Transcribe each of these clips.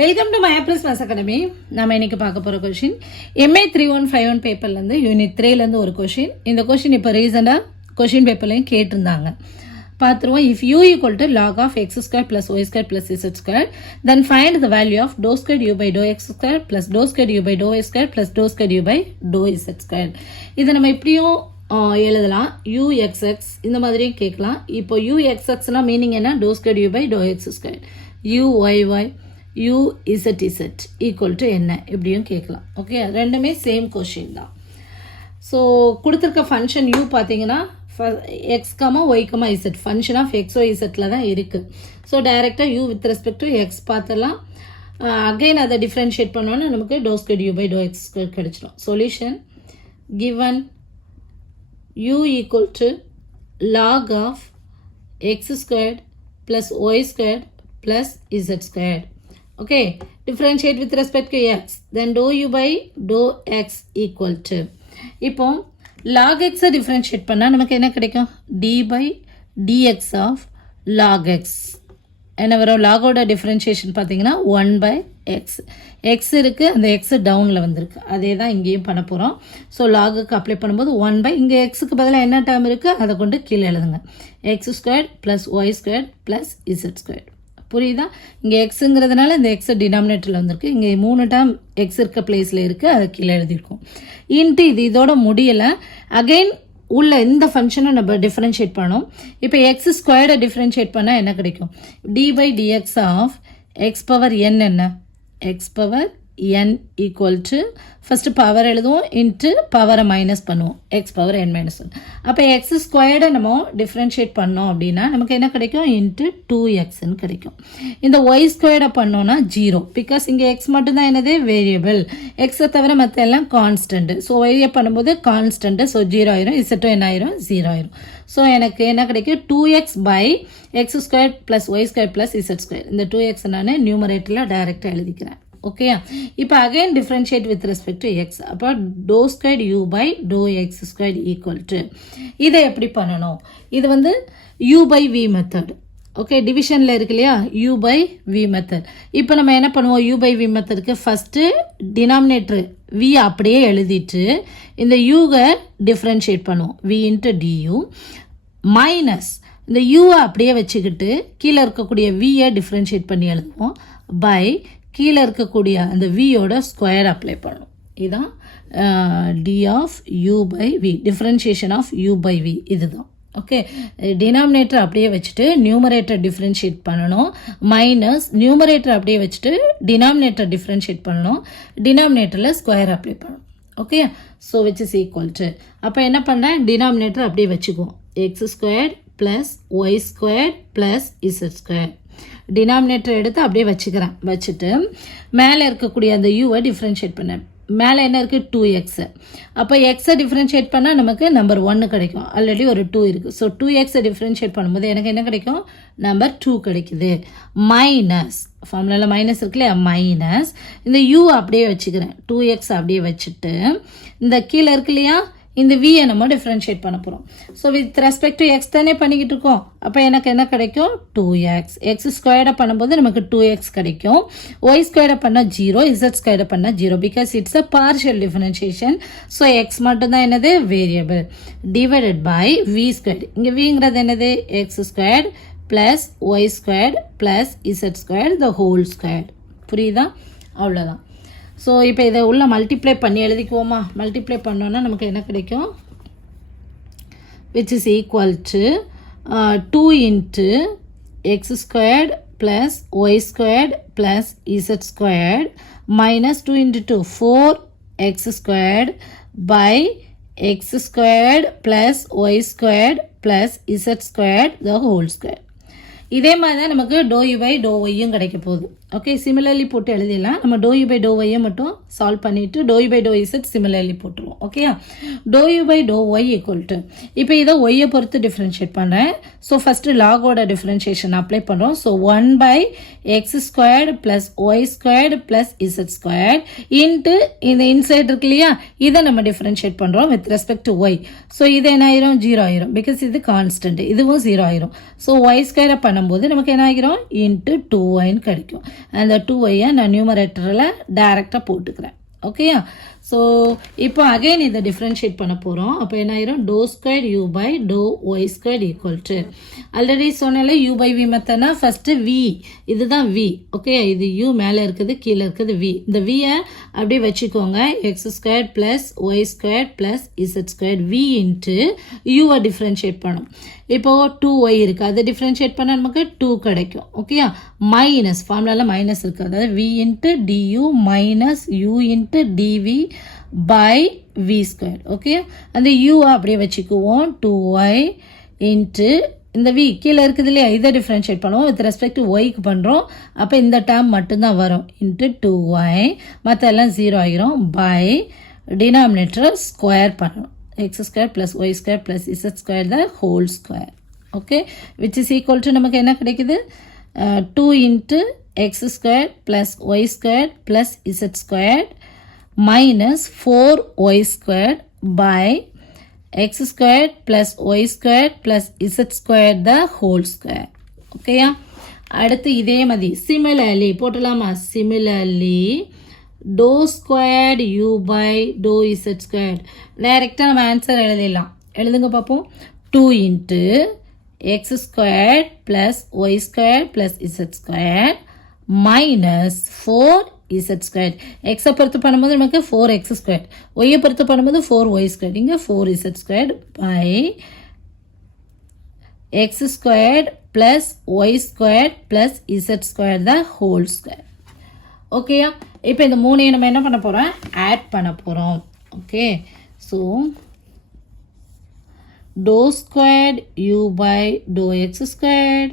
Welcome to மயாப்ளஸ் maths academy. நம்ம இன்னைக்கு பார்க்க போகிற கொஷின் MA 3151 பேப்பர்லேருந்து யூனிட் 3லேருந்து ஒரு கொஷின். இந்த கொஷின் இப்போ ரீசெண்டாக கொஷின் பேப்பர்லையும் கேட்டிருந்தாங்க. பார்த்துருவோம். If u equal to log of x square plus y square plus z square, then find the value of dou squared u by dou x square plus dou squared u by dou y square plus dou squared u by dou z square. இதை நம்ம இப்படியும் எழுதலாம். uxx இந்த மாதிரியும் கேட்கலாம். இப்போ uxxனா meaning என்ன? dou squared u by dou x square, uyy uzz equal to என்ன இப்படியும் கேட்கலாம். ஓகே, ரெண்டுமே சேம் கொஷின் தான். ஸோ கொடுத்துருக்க ஃபங்க்ஷன் u பார்த்தீங்கன்னா x comma y comma z function of எக்ஸோ இசட்டில் தான் இருக்குது. ஸோ டைரெக்டாக u with respect to x பார்த்துடலாம். அகைன் அதை டிஃப்ரென்ஷியேட் பண்ணோன்னா நமக்கு doe square u by to x square கிடைச்சிடும். Solution given u equal to log of x squared plus y squared plus z squared. Okay, differentiate with respect to x, then dou u by dou x equal to, இப்போ log x differentiate பண்ணா நமக்கு என்ன கிடைக்கும்? d by dx of log x. என்ன வரும்? log ஓட differentiation பார்த்தீங்கன்னா 1 by x. x இருக்கு, அந்த x டவுனில் வந்திருக்கு. அதே தான் இங்கேயும் பண்ண போகிறோம். ஸோ லாகுக்கு அப்ளை பண்ணும்போது 1 by இங்கே எக்ஸுக்கு பதிலாக என்ன டேர்ம் இருக்குது அதை கொண்டு கீழே எழுதுங்க. X squared plus y squared plus z squared. புரியுதா? இங்கே எக்ஸுங்கிறதுனால இந்த எக்ஸ் டினாமினேட்டரில் வந்திருக்கு. இங்கே 3 டேர்ம் எக்ஸ் இருக்க பிளேஸில் இருக்குது, அதை கீழே எழுதியிருக்கோம். இன்ட்டு இதோட முடியலை. அகெயின் உள்ள இந்த ஃபங்க்ஷனை நம்ம டிஃப்ரென்ஷியேட் பண்ணோம். இப்போ எக்ஸ் ஸ்கொயர்டை டிஃப்ரென்ஷியேட் பண்ணால் என்ன கிடைக்கும்? D by dx of x power n என்ன? X power n equal to first power எழுதுவோம், இன்ட்டு பவரை மைனஸ் பண்ணுவோம், எக்ஸ் பவர் n மைனஸ் 1. அப்போ எக்ஸ் ஸ்கொயர்டை நம்ம டிஃப்ரென்ஷியேட் பண்ணோம் அப்படின்னா நமக்கு என்ன கிடைக்கும்? இன்ட்டு 2xன்னு கிடைக்கும். இந்த ஒய் ஸ்கொயர்டை பண்ணோன்னா 0, பிகாஸ் இங்கே எக்ஸ் மட்டும்தான் என்னது? வேரியபிள். எக்ஸை தவிர மற்ற எல்லாம் கான்ஸ்டன்ட். ஸோ ஒய்யை பண்ணும்போது கான்ஸ்டன்ட்டு, ஸோ 0 ஆயிரும். இசட்டும் என்ன ஆயிரும்? 0 ஆயிரும். ஸோ எனக்கு என்ன கிடைக்கும்? 2x by x square plus y square plus z square. இந்த 2x நான் நியூமரேட்டரில் டைரெக்டாக எழுதிக்கிறேன். ஓகே, இப்போ again differentiate with respect to x. அப்போ doe squared u by to x squared equal to, இதை எப்படி பண்ணணும்? இது வந்து u by v method. Okay, டிவிஷனில் இருக்கு இல்லையா? U by v method. இப்போ நம்ம என்ன பண்ணுவோம்? யூ பை வி மெத்தடுக்கு ஃபஸ்ட்டு டினாமினேட்ரு வி அப்படியே எழுதிட்டு இந்த யூவை டிஃப்ரென்ஷியேட் பண்ணுவோம். வி இன்ட்டு டியூ மைனஸ் இந்த யூவை அப்படியே வச்சுக்கிட்டு கீழே இருக்கக்கூடிய வியை டிஃப்ரென்ஷியேட் பண்ணி எழுதுவோம். பை கீழே இருக்கக்கூடிய அந்த வியோட ஸ்கொயர் அப்ளை பண்ணணும். இதுதான் d of u by v, differentiation of u by v. இதுதான். ஓகே, டினாமினேட்டர் அப்படியே வச்சுட்டு நியூமரேட்டர் டிஃப்ரென்ஷியேட் பண்ணணும். மைனஸ் நியூமரேட்டர் அப்படியே வச்சுட்டு டினாமினேட்டர் டிஃப்ரென்ஷியேட் பண்ணணும். டினாமினேட்டரில் ஸ்கொயர் அப்ளை பண்ணணும். Okay, so which is equal to, அப்போ என்ன பண்ணுறேன்? டினாமினேட்டர் அப்படியே வச்சுக்குவோம். X square plus y square plus z square. Denominator எடுத்து அப்படியே வச்சுக்கிறேன். வச்சுட்டு மேலே இருக்கக்கூடிய அந்த யூவை டிஃப்ரென்ஷியேட் பண்ணேன். மேலே என்ன இருக்குது? 2x. அப்போ எக்ஸை டிஃப்ரென்ஷியேட் பண்ணால் நமக்கு நம்பர் 1 கிடைக்கும். ஆல்ரெடி ஒரு 2 இருக்குது. ஸோ 2xை டிஃப்ரென்ஷியேட் பண்ணும்போது எனக்கு என்ன கிடைக்கும்? நம்பர் 2 கிடைக்குது. மைனஸ் ஃபார்முலாவில் மைனஸ் இருக்குல்லையா? மைனஸ் இந்த யூ அப்படியே வச்சுக்கிறேன். 2x அப்படியே வச்சுட்டு இந்த கீழே இருக்கு இல்லையா? இந்த வியை நம்ம டிஃப்ரென்ஷியேட் பண்ண போகிறோம். So with respect to X தானே பண்ணிக்கிட்டு இருக்கோம். அப்போ எனக்கு என்ன கிடைக்கும்? 2x. எக்ஸ் ஸ்கொயர்டை பண்ணும்போது நமக்கு 2x கிடைக்கும். ஒய் ஸ்கொயர்டை பண்ணால் 0, இசட் ஸ்கொயர்டை பண்ணால் 0, because it's a partial differentiation. So x மட்டும்தான் என்னது? Variable. Divided by v squared. இங்கே விங்கிறது என்னது? X squared plus y squared plus z square the whole squared. புரியுதா? அவ்வளோதான். ஸோ இப்போ இதை உள்ள மல்டிப்ளை பண்ணி எழுதிக்குவோமா? மல்டிப்ளை பண்ணோன்னா நமக்கு என்ன கிடைக்கும்? Which is equal to 2 into x squared plus y squared plus z squared minus 2 into 2 4 x squared by x squared plus y squared plus z squared the whole square. இதே மாதிரி தான் நமக்கு doh u by doh ஒய்யும் கிடைக்க போகுது. Okay, similarly போட்டு எழுதிடலாம். நம்ம டோ யூ பை டோ ஒய்யை மட்டும் சால்வ் பண்ணிவிட்டு doh u by to z similarly போட்டுருவோம். ஓகேயா? Doh u by to y equal to, இப்போ இதை ஒய்யை பொறுத்து டிஃப்ரென்ஷியேட் பண்ணுறேன். ஸோ ஃபஸ்ட்டு லாகோட டிஃப்ரென்ஷியேஷன் அப்ளை பண்ணுறோம். So 1 by x squared plus y squared plus z squared into இந்த இன்சைட் இருக்கு இல்லையா? இதை நம்ம டிஃப்ரென்ஷியேட் பண்ணுறோம் with respect to y. So இது என்ன ஆயிரும்? 0 ஆயிரும். பிகாஸ் இது கான்ஸ்டன்ட். இதுவும் 0 ஆயிரும். ஸோ ஒய் ஸ்கொயரை பண்ணும்போது நமக்கு என்ன ஆகிரும்? இன்ட்டு 2yன்னு கிடைக்கும். அந்த 2y நான் நியூமரேட்டரில் டைரெக்டாக போட்டுக்கிறேன். ஓகேயா? ஸோ இப்போ அகைன் இதை டிஃப்ரென்ஷியேட் பண்ண போகிறோம். அப்போ என்ன ஆயிரும்? Doe square u by to y square equal to already சொன்னால யூ பை வி மெத்தட்னா ஃபஸ்ட்டு வி, இதுதான் வி. ஓகே, இது யூ மேலே இருக்குது, கீழே இருக்குது வி. இந்த வியை அப்படியே வச்சுக்கோங்க. X square plus y square plus z square v into யூவை டிஃப்ரென்ஷியேட் பண்ணும். இப்போது 2y இருக்குது, அதை டிஃப்ரென்ஷியேட் பண்ணால் நமக்கு 2 கிடைக்கும். ஓகேயா? மைனஸ் ஃபார்முலாவில் மைனஸ் இருக்குது, அதாவது v into d u minus u into d v by v square. Okay, அந்த யூவை அப்படியே வச்சுக்குவோம். 2y இன்ட்டு இந்த வி கீழே இருக்குது இல்லையா, இதை டிஃப்ரென்ஷியேட் பண்ணுவோம். வித் ரெஸ்பெக்ட் டு ஒய்க்கு பண்ணுறோம். அப்போ இந்த டேர்ம் மட்டும்தான் வரும். இன்ட்டு 2y, மற்ற எல்லாம் 0 ஆகிரும். பை டினாமினேட்டரை ஸ்கொயர் பண்ணணும். x square plus y square plus z square the whole square. Okay, which is equal to நமக்கு என்ன கிடைக்குது? 2 into x square plus y square plus z square minus 4y square by x square plus y square plus z square the whole square. Okay, அடுத்து இதே மாதிரி similarly போட்டலாமா? similarly doh squared u by to z squared டைரெக்டாக நம்ம answer எழுதிடலாம். எழுதுங்க பார்ப்போம். 2 into x squared plus y square plus z square minus 4 z square. எக்ஸை பொறுத்து பண்ணும்போது நமக்கு 4x ஸ்கொயர், ஒய்யை பொறுத்து பண்ணும்போது 4y ஸ்கொயர், இங்கே 4 z square by x squared plus y square plus z square the whole square. ஓகேயா? இப்போ இந்த மூணையும் நம்ம என்ன பண்ண போகிறோம்? ஆட் பண்ண போகிறோம். Okay, so doe squared u by to x squared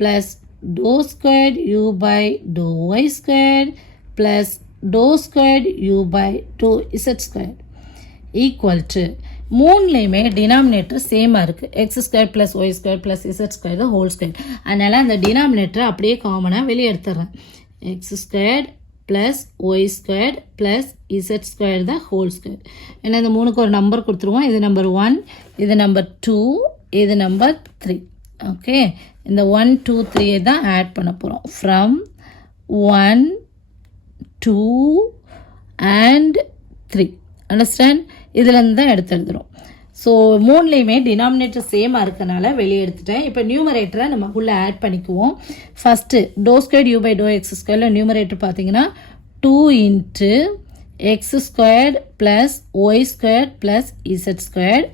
plus doe squared u by to y squared plus doe squared u by to z squared equal to மூணுலேயுமே டினாமினேட்டர் சேமாக இருக்குது. X square plus y square plus z square whole square. அதனால் அந்த டினாமினேட்டரை அப்படியே காமனாக வெளியே எடுத்துடுறேன். x squared plus y squared plus z squared the whole square. ஏன்னா இந்த மூணுக்கு ஒரு நம்பர் கொடுத்துருவோம். இது நம்பர் 1, இது நம்பர் 2, இது நம்பர் 3. ஓகே, இந்த 1, 2, 3 தான் ஆட் பண்ண போகிறோம். From 1, 2 and 3. அண்டர்ஸ்டாண்ட்? இதுலேருந்து தான் எடுத்து எழுதுகிறோம். ஸோ மூணுலேயுமே டினாமினேட்டர் சேமாக இருக்கனால வெளியே எடுத்துட்டேன். இப்போ நியூமரேட்டரை நம்ம உள்ளே ஆட் பண்ணிக்குவோம். First doe square u by to x ஸ்கொயரில் நியூமரேட்டர் பார்த்தீங்கன்னா 2 into x squared plus y squared plus z squared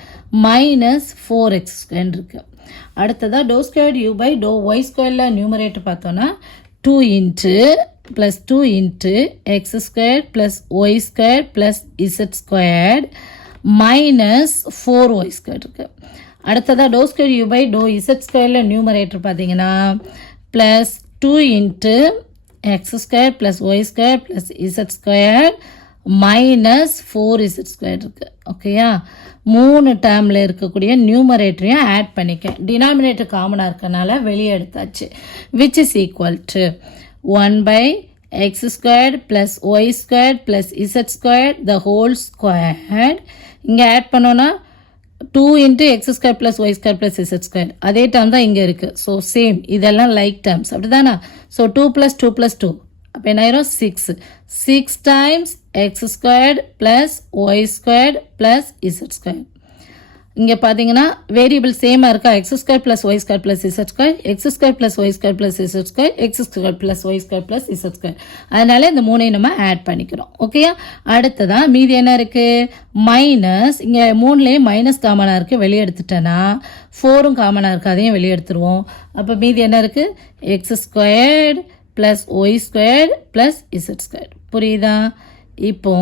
minus 4x square இருக்குது. அடுத்ததாக doe square u by to y ஸ்கொயரில் நியூமரேட்டர் பார்த்தோன்னா 2 into plus 2 into x square plus y square plus z squared minus 4y square இருக்குது. அடுத்ததாக doe square u by to z ஸ்கொயரில் numerator பார்த்தீங்கன்னா plus 2 into x square plus y square plus z square minus 4z square இருக்குது. ஓகேயா? மூணு டேர்மில் இருக்கக்கூடிய நியூமரேட்டரையும் add பண்ணிக்க. டினாமினேட்டர் காமனாக இருக்கனால வெளியே எடுத்தாச்சு. Which is equal to 1 by x squared plus y squared plus z squared the whole squared. இங்கே ஆட் பண்ணோன்னா 2 into x squared plus y squared plus z squared. அதே டேர்ம் தான் இங்கே இருக்குது. ஸோ சேம், இதெல்லாம் லைக் டேர்ம்ஸ் அப்படி தானே? So 2 plus 2 plus 2 அப்போ என்ன ஆயிரும்? 6 times x squared plus y squared plus z squared. இங்கே பார்த்தீங்கன்னா வேரியபிள் சேமாக இருக்கா? X square plus y square plus z square, x square plus y square plus z square, x square plus y square plus z square. அதனால இந்த மூணையும் நம்ம add பண்ணிக்கிறோம். ஓகேயா? அடுத்ததான் மீதி என்ன இருக்குது? மைனஸ். இங்கே மூணுலேயும் மைனஸ் காமனாக இருக்குது, வெளியே எடுத்துட்டேன்னா 4ம் காமனாக இருக்குது, அதையும் வெளியே எடுத்துருவோம். அப்போ மீதி என்ன இருக்குது? X squared plus y squared plus z square. புரியுதா? இப்போ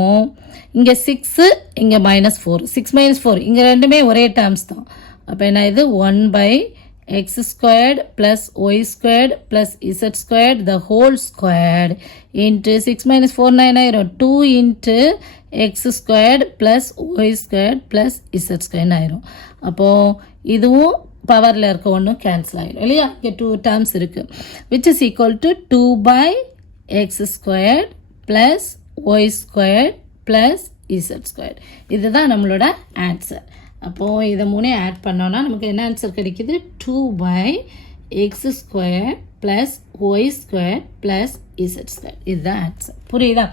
இங்கே 6, இங்கே -4, 6 - 4 இங்கே ரெண்டுமே ஒரே டேர்ம்ஸ் தான். அப்போ என்ன இது? 1 by x squared plus y squared plus z squared the whole squared into 6 - 4 என்ன ஆயிரும்? 2 into x squared plus y squared plus z ஸ்கொயர்னு ஆயிரும். அப்போது இதுவும் பவரில் இருக்க ஒன்றும் கேன்சல் ஆகிடும் இல்லையா? இங்கே 2 டேர்ம்ஸ் இருக்குது. Which is equal to 2 by x squared plus y square plus z square. இதுதான் நம்மளோட ஆன்சர். அப்போது இதை மூணே ஆட் பண்ணோன்னா நமக்கு என்ன ஆன்சர் கிடைக்குது? 2 by x square plus y square plus z square. இதுதான் ஆன்சர். புரியுதா?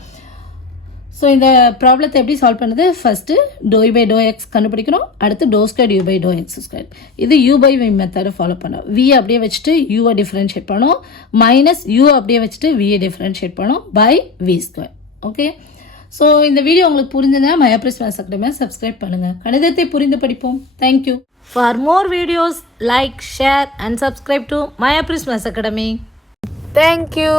ஸோ இந்த ப்ராப்ளத்தை எப்படி சால்வ் பண்ணுறது? First dy by to x கண்டுபிடிக்கணும். அடுத்து d square u by to x square. இது யூ பை வி மெத்தடை ஃபாலோ பண்ணோம். வி அப்படியே வச்சுட்டு யூவை டிஃப்ரென்ஷியேட் பண்ணோம். மைனஸ் யூ அப்படியே வச்சுட்டு வியை டிஃப்ரென்ஷியேட் பண்ணோம் by v square. Okay. So இந்த வீடியோ உங்களுக்கு புரிஞ்சதுன்னா மயாப்ரிஸ் மேத்ஸ் அகாடமியை சப்ஸ்கிரைப் பண்ணுங்கள். கணிதத்தை புரிந்து படிப்போம். Thank you. For more videos like, share and subscribe to மயாப்ரிஸ் மேத்ஸ் அகாடமி. தேங்க்யூ.